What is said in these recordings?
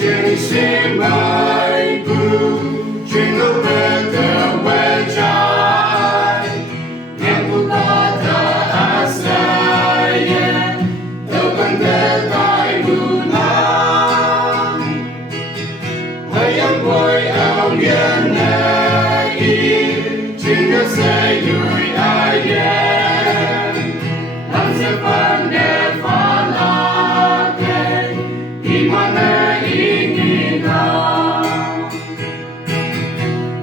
trên xe mai cũ chuyên lúc về từ quê trái em cũng có thở asai từ con thế tại mù nam hãy em vui áo yên này trên đất sẽ vui ai làm sẽ phản để phá la kê imane ingina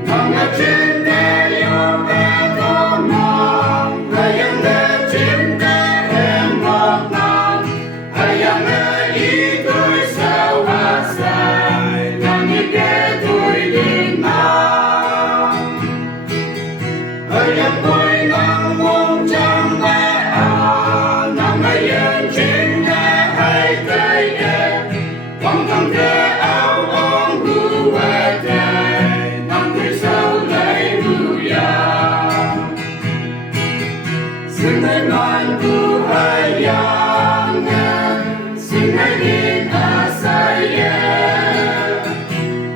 nanga chinde yo beto na ayane chinde em nok na ayane itui sawasai nang ike tui din na ayang koi nang mong chang me a nang ayan chinde hay kay quang thăng thế áo ôm gu về thế nằm phía sau lấy gu ya xin hãy ngoan gu hai yang xin hãy nhìn a say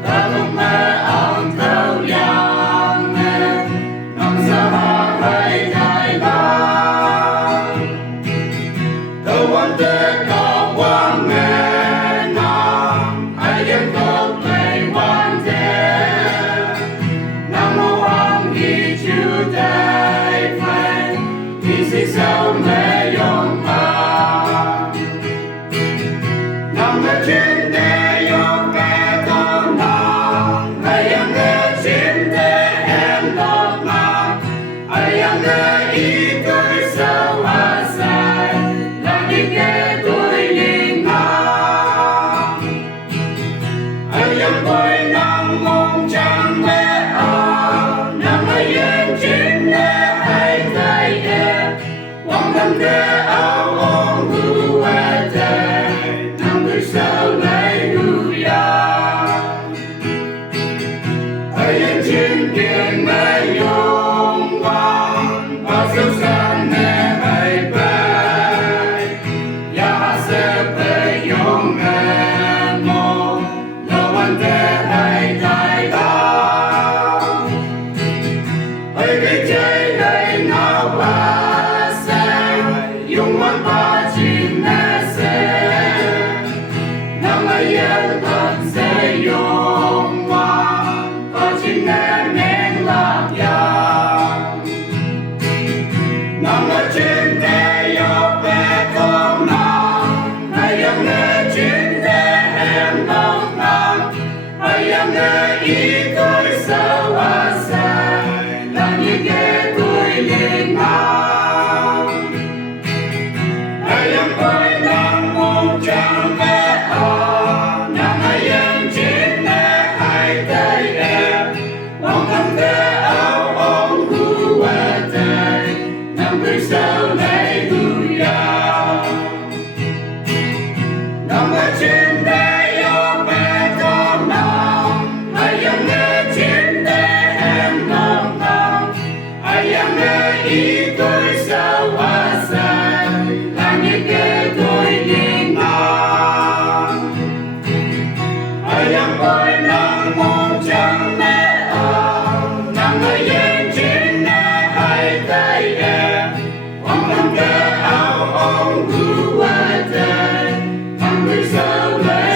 ta không mơ ông thâu yang nằm xa hà hay thái lan đâu quan thế có quang ayang tốt lệ quan thế nam mô hoàng hi chu đại phật thì sĩ sao mê yong ta nam mê trên đê yong kê tô nàng ayang đê trên đê em tốt nàng ayang đê ý tôi sao a sai là đi kê tôi liền nàng ayang koi nang mong chang me a nang ayen chin ne hai tai quang thăng thế áo ôm gu e te nang người sao lấy gu ya ayang chin kiên me yong quang ba siêu san ne hai bay ya se pe yong e mo quan thế hay thái lan hãy cái chơi hay nào ba sẽ dùng mắt ba chim nè sẽ nằm ai yên thật sẽ dùng qua ba chim nè nên lạc ya nằm ở trên thế yo bé con nàng hãy em nghe trên thế em nong nàng ayang na ito'y sawasay langit ito'y linaw ayang ko'y nang mong chang me a nang ayang chin ne hai tay em quang thăng thế áo ôm gu e te nang người sao lấy gu ya nang ở trên đê yo bé tô nàng ayang nghe trên đê em nong nàng ayang nghe ý tôi sao a sai langit kê tôi liền nàng ayang koi nang mong chang me a nang ayang trên đê hai tay quang thăng thế áo ôm gu e te nang người sao lấy